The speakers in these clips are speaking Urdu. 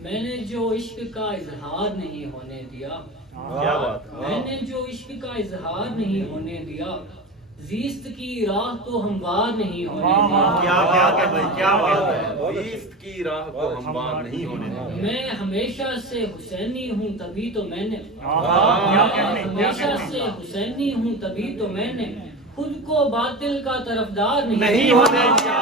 میں نے جو عشق کا اظہار نہیں ہونے دیا، کیا بات ہے، میں نے جو عشق کا اظہار نہیں ہونے دیا، زیست کی راہ کو ہموار نہیں ہونے دیا، کیا بات ہے بھائی، کیا بات ہے، بیست کی راہ کو ہموار نہیں ہونے دیا۔ میں ہمیشہ سے حسینی ہوں تبھی تو میں نے، میں ہمیشہ سے حسینی ہوں تبھی تو میں نے خود کو باطل کا طرفدار نہیں ہونے دیا۔ دیا۔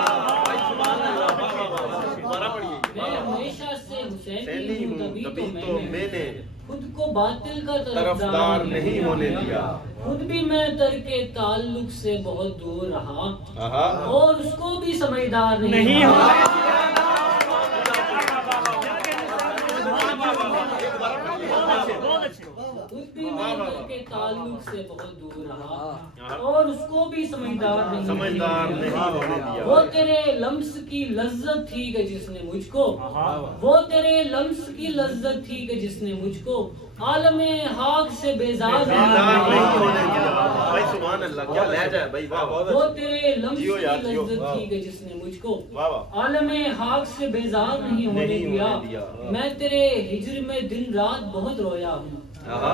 میں ہمیشہ سے حسینی ہوں تبھی تو میں میں نے نے خود کو باطل کا طرفدار نہیں ہونے دیا۔ خود بھی میں ترک تعلق سے بہت دور رہا آہا۔ اور اس کو بھی سمجھدار نہیں ہوا۔ خود بھی میں ترک تعلق سے بہت دور رہا اور اس کو بھی سمجھدار نہیں ہونے دیا۔ وہ تیرے لمس کی لذت تھی کہ جس نے مجھ کو، وہ تیرے لمس کی لذت تھی کہ جس نے مجھ کو عالم خاک سے بیزار نہیں ہونے دیا۔ بھائی سبحان اللہ، کیا لہجہ ہے بھائی، واہ واہ۔ وہ تیرے لمس کی لذت تھی کہ جس نے مجھ کو عالم خاک سے بیزار نہیں ہونے دیا۔ میں تیرے ہجر میں دن رات بہت رویا ہوں،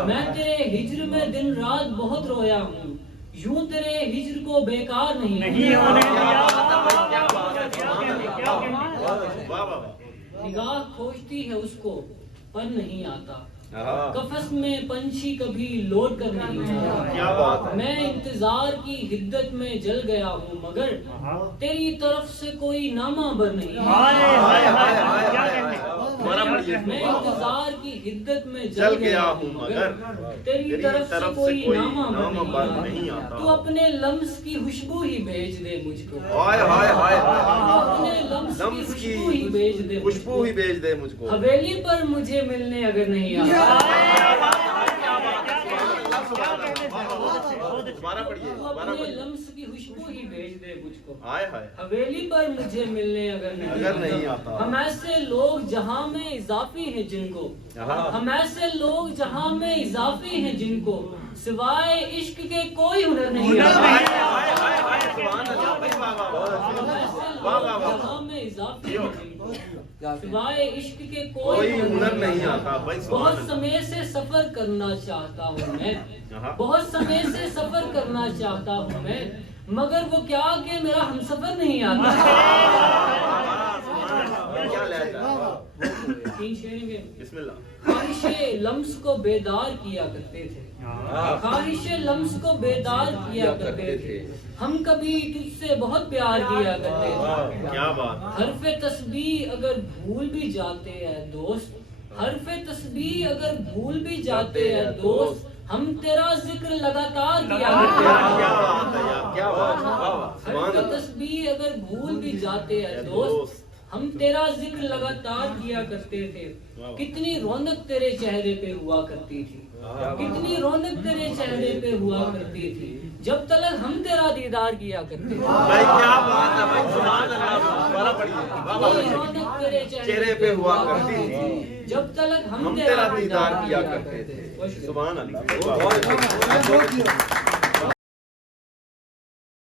میں تیرے ہجر میں دن رات بہت رویا ہوں، یوں تیرے ہجر کو بیکار نہیں ہونے دیا۔ نگاہ کھوجتی ہے اس کو پر نہیں آتا، قفس میں پنچھی کبھی لوٹ کر نہیں آتا۔ میں انتظار کی حدت میں جل گیا ہوں مگر تیری طرف سے کوئی نامہ بر نہیں آتا۔ میں انتظار کی حدت میں جل گیا ہوں مگر تیری طرف سے کوئی نامہ بر نہیں آتا۔ تو اپنے لمس کی خوشبو ہی بھیج دے مجھ کو، اپنے لمس کی خوشبو ہی بھیج دے خوشبو ہی بھیج دے مجھ کو۔ حویلی پر مجھے ملنے اگر نہیں آتا، اپنے لمس کی خوشبو ہی بھیج دے مجھ کو، حویلی پر مجھے ملنے اگر نہیں آتا۔ ہم ایسے لوگ جہاں میں اضافی ہیں جن کو، ہم ایسے لوگ جہاں میں اضافی ہیں جن کو سوائے عشق کے کوئی ہنر نہیں آتا۔ جہاں میں اضافی ہیں جن کو سوائے عشق کے کوئی ہنر نہیں آتا۔ بہت سمے سے سفر کرنا چاہتا ہوں میں، بہت سمے سے سفر کرنا چاہتا ہوں میں، مگر وہ کیا کہ میرا ہم سفر نہیں آتا۔ بسم اللہ۔ خواہش لمس کو بیدار کیا کرتے تھے، خواہش لمس کو بیدار کیا کرتے تھے، ہم کبھی تجھ سے بہت پیار کیا کرتے تھے۔ کیا بات، حرف تسبیح اگر بھول بھی جاتے ہیں دوست، حرف تسبیح اگر بھول بھی جاتے ہیں دوست، ہم تیرا ذکر لگاتار کیا کرتے تھے۔ حرف تسبیح اگر بھول بھی جاتے ہیں دوست، ہم تیرا ذکر لگاتار کیا کرتے تھے۔ کتنی رونق تیرے چہرے پہ ہوا کرتی تھی، کتنی رونق تیرے چہرے پہ ہوا کرتی تھی، جب تلک ہم تیرا دیدار کیا کرتے تھے۔ کیا بات ہے بھائی، سبحان اللہ، کتنی رونق تیرے چہرے پہ ہوا کرتی تھی، جب تلک ہم تیرا دیدار کیا کرتے تھے۔ سبحان اللہ۔